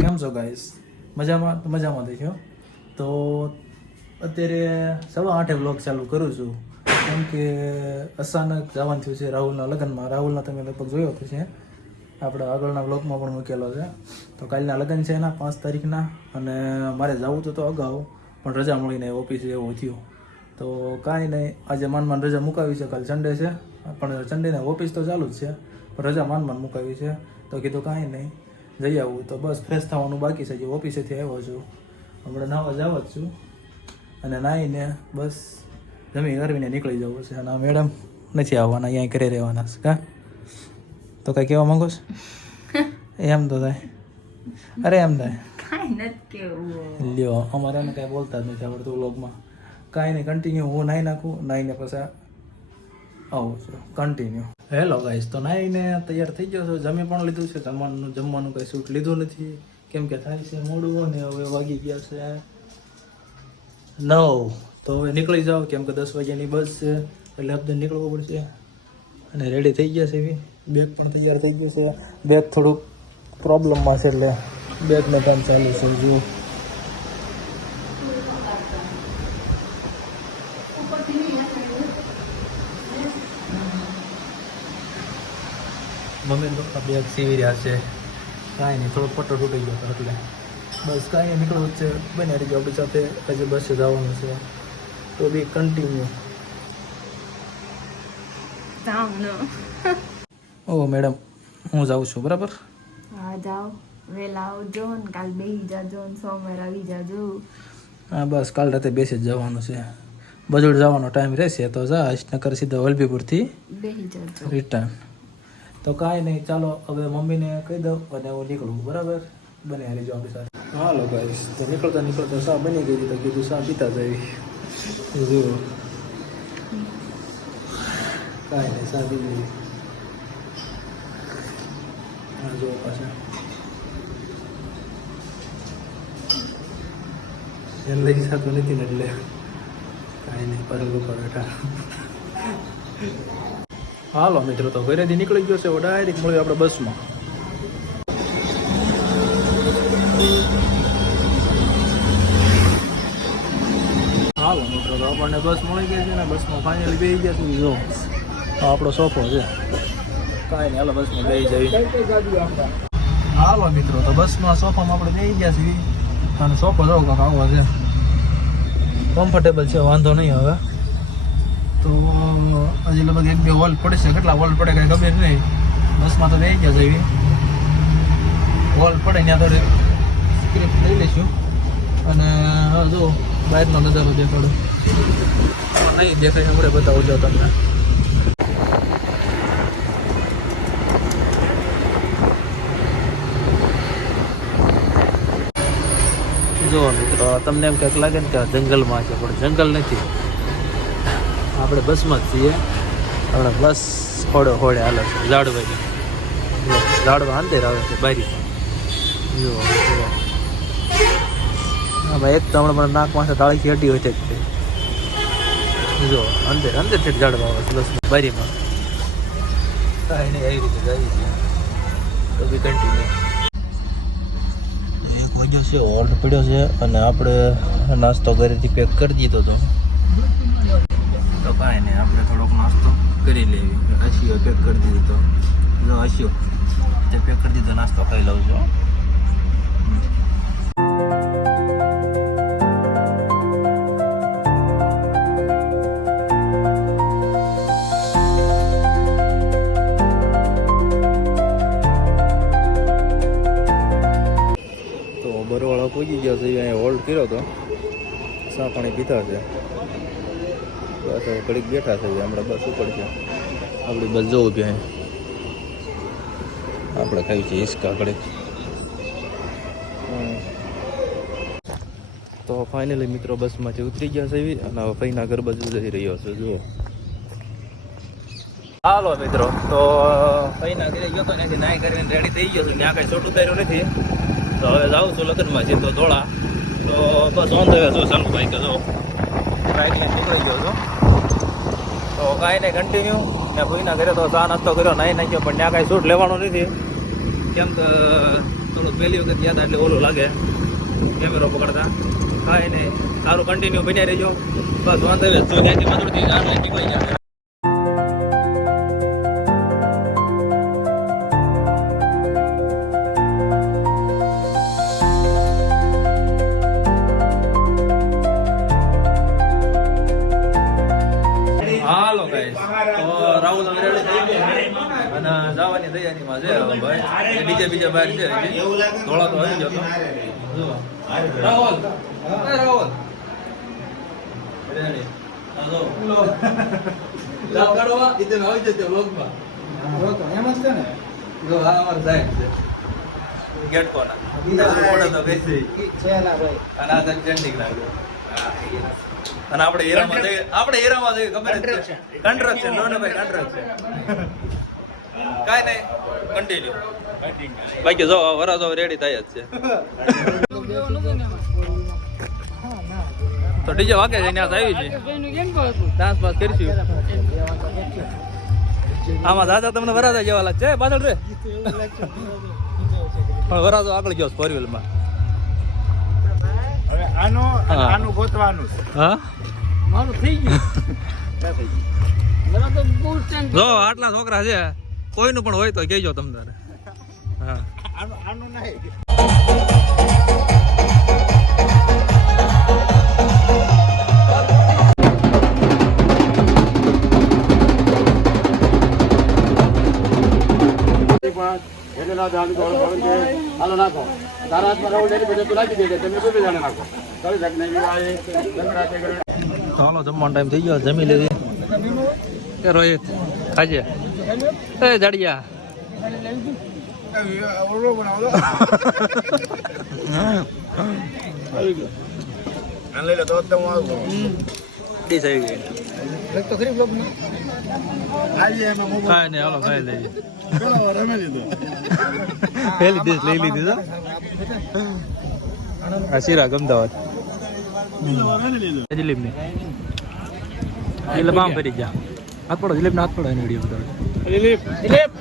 કેમ છો ગાઈસ મજામાં તો મજામાં દેખ્યો? તો અત્યારે સવા આઠે બ્લોગ ચાલુ કરું છું. કેમ કે અચાનક જવાનું થયું છે રાહુલના લગ્નમાં. રાહુલના તમે લગભગ જોયો તો છે આપણે આગળના બ્લોગમાં પણ મૂકેલો છે. તો કાલના લગ્ન છે એના પાંચ તારીખના. અને મારે જવું તો તો અગાઉ પણ રજા મળીને ઓફિસે એવું થયું. તો કાંઈ નહીં આજે માન માન રજા મુકાવી છે. કાલ સન્ડે છે. પણ સન્ડેને ઓફિસ તો ચાલુ જ છે. રજા માન માન મુકાવી છે. તો કીધું કાંઈ નહીં. જઈ આવું. તો બસ ફ્રેશ થવાનું બાકી છે. જે ઓફિસેથી આવ્યો છું. હમણાં નાવા જાવ જ છું. અને નાહીને બસ જમી કરવીને નીકળી જવું છે. અને મેડમ નથી આવવાના. અહીંયા ઘરે રહેવાના છે. કા? તો કાંઈ કહેવા માંગો છો? એમ તો થાય. અરે એમ થાય. લ્યો અમારે એને કાંઈ બોલતા જ નથી આવડતું લોગમાં કાંઈ નહીં કન્ટિન્યુ હું નાહી નાખું. નાહીને પછી આવું છું. કન્ટિન્યુ હેલો ગાઈસ તો નાઈને તૈયાર થઈ ગયો છો? જમી પણ લીધું છે? જમવાનું જમવાનું કંઈ સૂટ લીધું નથી? કેમ કે થાય છે મોડું ને હવે વાગી ગયા છે નવ. તો હવે નીકળી જાઓ, કેમ કે દસ વાગ્યાની બસ છે. એટલે આપણે નીકળવું પડશે. અને રેડી થઈ ગયા છે એવી બેગ પણ તૈયાર થઈ ગયું છે. બેગ થોડુંક પ્રોબ્લેમમાં છે એટલે બેગને કામ ચાલુ છે, જુઓ. મમ્મી આ બેગ સીવી રહ્યા છે. કાંઈ નહીં થોડો પટ્ટો તૂટી ગયો હતો એટલે. બસ કાંઈ નીકળવું છે બને રહી ગયો આપણી સાથે હજી બસે જવાનું છે. તો બી કન્ટિન્યુ ઓ મેડમ હું જાઉં છું બરાબર? હા જાઓ. વહેલા આવજો ને કાલ બેસી જાજો ને સોમવાર આવી જાજો. હા બસ કાલ રાતે બેસી જ જવાનું છે. બજોડ જવાનો ટાઈમ રહેશે તો જા નકર સીધા વલભીપુરથી રિટર્ન તો કાંઈ નહીં, ચાલો હવે મમ્મીને કહી દઉં અને હું નીકળું, બરાબર? બને રહેજો આપણી સાથે. હાલો ગાઈશ તો નીકળતા નીકળતા સા બની ગઈ તો કીધું સા પીતા જઈ જુઓ. કાંઈ નહીં, સા પી ગઈ. હા જુઓ પાછા. એને લઈ જતો નથી ને એટલે. કાંઈ નહીં પડેલું બેઠા હાલો મિત્રો, તો ઘરેથી નીકળી ગયો છે હવે ડાયરેક્ટ મળ્યો આપણે બસમાં. હાલો મિત્રો, તો આપણને બસ મળી ગઈ છે ને બસમાં ફાઇનલી બેસી ગયા છે. જો આપણો સોફો છે. કાંઈ નહીં, હાલો બસમાં બેસી જવી હાલો મિત્રો, તો બસમાં સોફામાં આપણે બેસી ગયા છીએ. અને સોફો જો કાંક છે. કમ્ફર્ટેબલ છે, વાંધો નહીં હવે. તો હજી લગભગ એક બે વોલ છે. કેટલા વોલ પડે કઈ ખબર નહીં. બસમાં તો નહીં ગયા છે વોલ પડે, ત્યાં તો સ્ક્રિપ્ટ લઈ લઈશું. અને જો બહારનો નજારો દેખાડો. નહીં દેખાય, હમણાં બતાવું જો તમને. જો મિત્રો, તમને એમ કંઈક લાગે ને કે જંગલમાં છે, પણ જંગલ નથી. આપણે બસમાં જ છીએ. આપણે બસ હોડે હોડે હાલે છે. ઝાડવાઈ જો ઝાડવા અંદર આવે છે, બારી. જો આમાં એક તો હમણાં મને માથે તાળીથી હટી હોય છે. જો, અંદર અંદરથી જ ઝાડવા આવે છે, બસમાં, બારીમાં. કાંઈ એવી રીતે જાય એક વાગ્યો છે હોલ્ડ પડ્યો છે, અને આપણે નાસ્તો ઘરેથી પેક કરી દીધો હતો તો ને આપણે થોડોક નાસ્તો કરી લેવી. હસીઓ પેક કરી દીધો તો. જો હસીઓ તે પેક કરી દીધો, નાસ્તો ખાઈ લઉં છું. બરોવાળા પૂજી ગયો છે અહીંયા હોલ્ડ કર્યો હતો સા પાણી પીતા છે. બસ હવે ઘડીક બેઠા છે હમણાં બસ ઉપર છે. આપણી બસ જવું ત્યાં આપણે ખાઈ છે હિસકા ઘડીક. તો ફાઇનલી મિત્રો બસમાંથી ઉતરી ગયા છે એવી, અને હવે ભાઈના ઘર બાજુ જઈ રહ્યો છે, જુઓ. હાલો મિત્રો, તો ભાઈના ઘરે ગયો તો નથી નાઈ કરીને રેડી થઈ ગયો છું. ત્યાં કાંઈ છોટું કર્યું નથી. તો હવે જાઉં છું લગ્નમાં છે તો ધોળા. તો બસ ઓન ધ વે છું, ચાલુ ભાઈ કે જો લઈને નીકળી ગયો છું. તો કાંઈ નહીં કન્ટિન્યુ ને કોઈના ઘરે તો ચા નાસ્તો કર્યો નહીં નાખ્યો, પણ ત્યાં કાંઈ શૂટ લેવાનું નથી. કેમ કે થોડું પહેલી વખત યાદ એટલે ઓલું લાગે. કેમેરો પકડતા. કાંઈ નહીં સારું કન્ટિન્યુ બન્યા રહેજો. બસ વાંધો છે ભાઈ. એ બીજે બીજે બહાર છે ધોળા તો આવી રાહુલ. રાહુલ. ગેટ કોના. અને અને આપણે હીરામાં જઈએ. આપણે હીરામાં જઈએ. ખબર કન્સ્ટ્રક્શન નો ને ભાઈ છે. કાંઈ નહીં. કન્ટિન્યુ બાકી જો વરાજો રેડી થાય જ છે. તો ડીજે વાગે છે ત્યાં આવી છે. ડાન્સ પાસ કરીશું. આમાં દાદા તમને વરાજા જેવા લાગે. છે પાછળ રે. પણ વરાજો આગળ ગયો ફોર વ્હીલમાં હવે આનો આનું ગોતવાનું હા? મારું થઈ ગયું. જો આટલા છોકરા છે. કોઈનું પણ હોય તો કહેજો તમને હા. આનું આનું નહીં ચાલો જમવાનો ટાઈમ થઈ ગયો. જમી લેવી રોહિત, ખાજે? કાંઈ હાલો રમી લીધો પહેલી ડીશ લઈ લીધી તો આ શીરા અમદાવાદ એટલે બામ ફરી ગયા. હાથ પડો દિલીપને હાથ પડો એની વીડિયો બતાવો દિલીપ દિલીપ!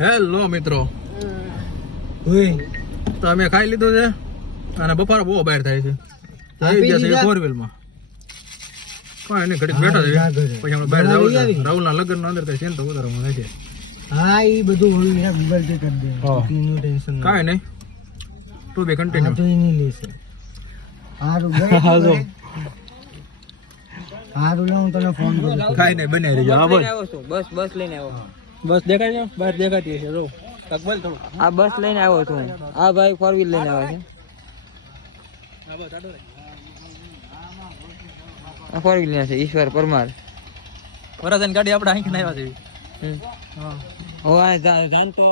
હેલો મિત્રો. તો અમે ખાઈ લીધું છે અને બફારો બહુ બહાર થાય છે. આવી ગયા ફોર વ્હીલમાં કાંઈ નહીં ઘડીક બેઠા છે. પછી આપણે બહાર જવું છે. રાહુલના લગ્નનો અંદર કઈ છે ને તો વધારે છે હા એ બધું હોળી ગૂગલ પે કરી દે. એનું ટેન્શન કાંઈ નહીં. ટુ બે તો કન્ટિન્યુ લેશે. હા, લે હું તને ફોન કરું કાઈ નહીં બને રહેજો. હા બોલ. બસ બસ લઈને આવ્યો. બસ દેખાય છે? બહાર દેખાતી હશે રો તકબલ તો આ બસ લઈને આવ્યો છું આ ભાઈ ફોર વ્હીલ લઈને આવ્યો છે. આ ફોર વ્હીલ છે ઈશ્વર પરમાર. વરાજાની ગાડી આપણે અહીં આવ્યા છે. હા જા- જાન તો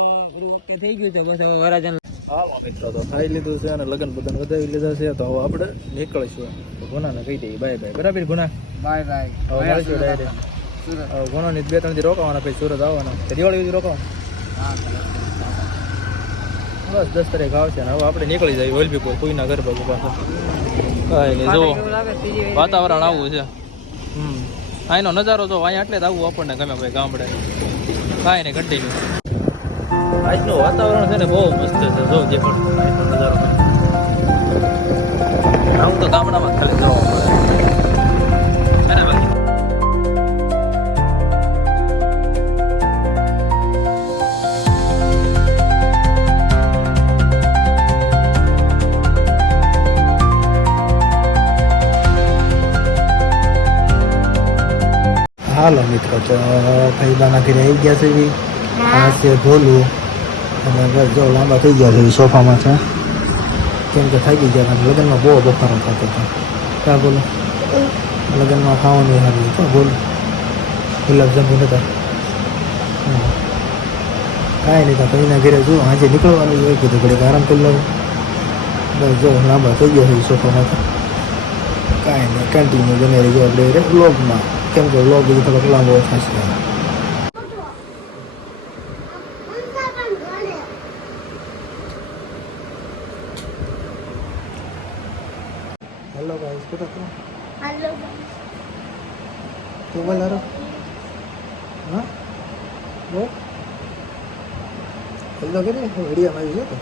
ઓકે થઈ ગયું છે બસ હવે વરાજન હાલો મિત્રો તો ખાઈ લીધું છે અને લગ્ન બદન વધાવી લીધા છે તો હવે આપણે નીકળીશું તો ગુનાને કહી દઈએ બાય બાય બરાબર ગુના? બાય બાય હવે મળીશું ડાયરેક્ટ હવે ગુનાની બે ત્રણ દી રોકાવાના પછી સુરત આવવાના. દિવાળી સુધી રોકાવાના? બસ દસ તારીખ આવશે ને હવે આપણે નીકળી જઈએ વલભીપુર કોઈના ઘર બાજુ પાછું. કઈ નહીં જો વાતાવરણ આવું છે. હમ. અહીંનો નજારો જો અહીંયા એટલે જ આવવું આપણને ગમે ભાઈ ગામડે. કાંઈ નહીં કન્ટિન્યુ આજનું વાતાવરણ છે ને બહુ મસ્ત છે જો જે પણ આજનો નજારો આમ તો ગામડામાં ખાલી જવા ને હાલો મિત્રો તો ભાઈબાના ઘરે આવી ગયા છે ઈ. આ છે ભોલું. અને બસ જો લાંબા થઈ ગયા છે ઈ સોફામાં છે કેમ કે થાકી ગયા હતા લગ્નમાં બહુ બફારો થતો હતો ક્યાં બોલો લગ્નમાં ખાવાનું સારું હતું બોલું ગુલાબજાંબુ નતા હમ. કાંઈ નહીં તો કઈના ઘરે જો આજે નીકળવાનું હોય કીધું ઘડીક આરામ કરી લઉં બસ જો લાંબા થઈ ગયા છે ઈ સોફામાં કાંઈ નહીં કન્ટિન્યુ બને રહીજો આપણે વ્લોગમાં કેમ કે વ્લોગ બધું થોડોક લાંબો થશે હેલો ગાઈસ કેતો હતો તો બોલ હારો હા બોલ હેલો કરી વિડીયોમાં આવી છે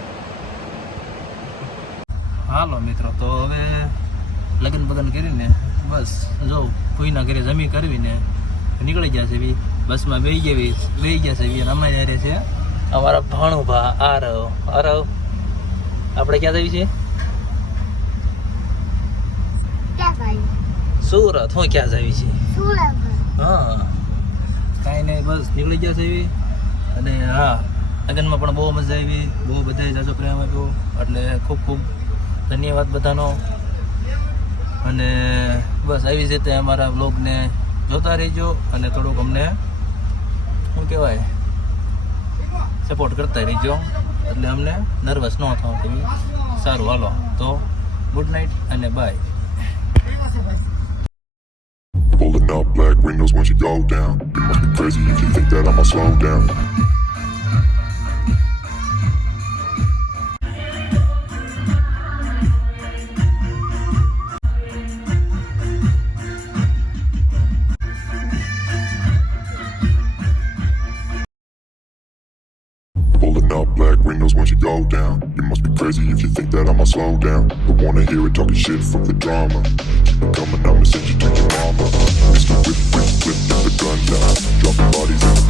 હાલો મિત્રો તો હવે લગ્ન બગન કરીને બસ જો કોઈના ઘરે જમી કરવીને નીકળી ગયા છે બી બસમાં બેસી ગયા બેસી ગયા છે બી હમણાં જ્યારે છે અમારા ભાણુભા આરવ આરવ આપણે ક્યાં જવી છે સુરત હું ક્યાં જવી છે હા કાંઈ નહીં બસ નીકળી ગયા છે એવી અને હા લગ્નમાં પણ બહુ મજા આવી, બહુ બધાએ જાજો પ્રેમ આપ્યો. એટલે ખૂબ ખૂબ ધન્યવાદ બધાનો. અને બસ આવી જ રીતે અમારા બ્લોગને જોતા રહેજો અને થોડુંક અમને, શું કહેવાય સપોર્ટ કરતા રહેજો. એટલે અમને નર્વસ ન થવા એવી સારું, હાલો. તો ગુડ નાઇટ અને bye Pulling up black windows once you go down. You must be crazy if you think that I'ma slow down. Down. You must be crazy if you think that I'ma slow down. Don't wanna hear it talking shit from the drama. Keep it coming, I'ma send you to your mama. Mr. Whip, whip, whip, get the gun down. Dropping bodies in the